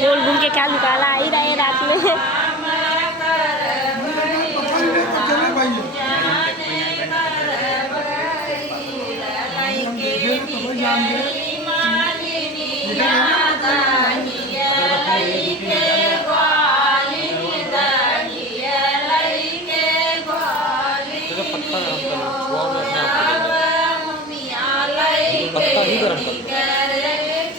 बोल बोल के क्या निकाला ही रहे रात में। पत्ता ही गरम कर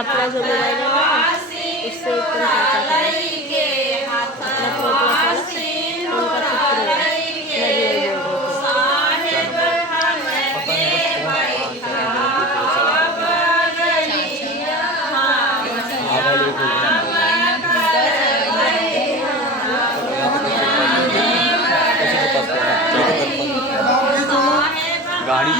अपना जो मोबाइल है ना उससे एकदम गाड़ी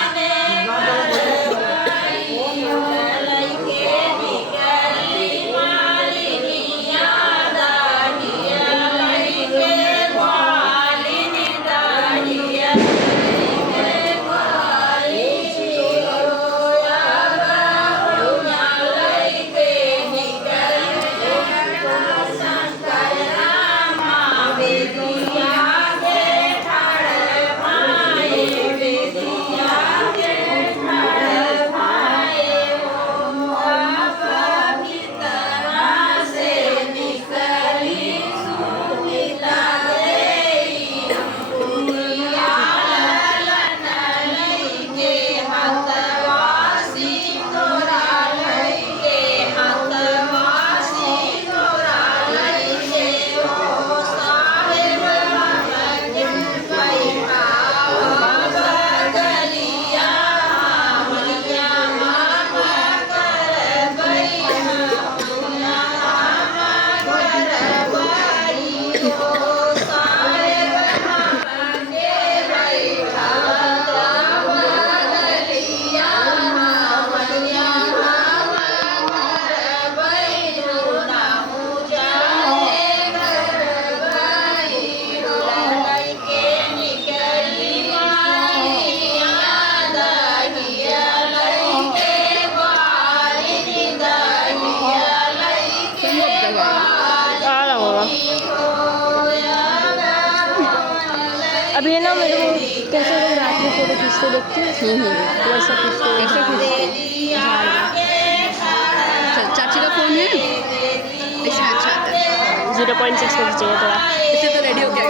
अभी है ना मेरे को कैसे लोग रात में फोटो खींचते देखते हैं वैसा खींचते कैसे खींचते चाची का फ़ोन है इसमें अच्छा आता है 0.6 में खींचेगा थोड़ा इससे तो रेडी हो गया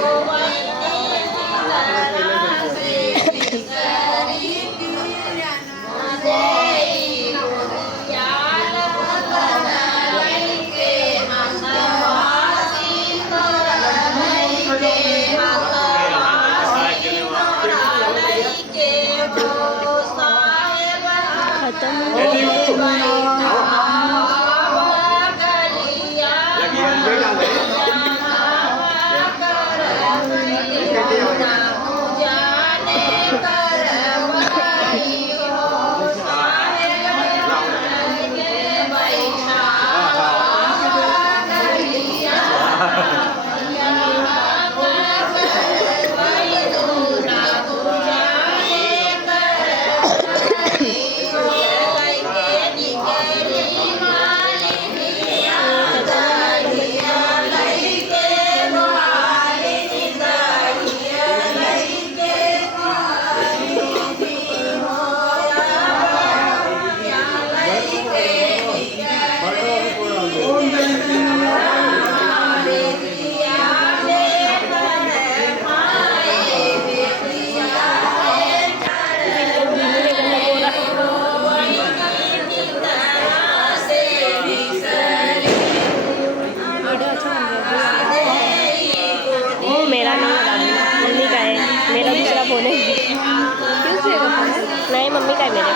मम्मी का है मेरे।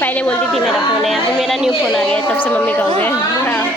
पहले बोलती थी मेरा फ़ोन है, अभी मेरा न्यू फ़ोन आ गया है, तब से मम्मी का हो गया है। हाँ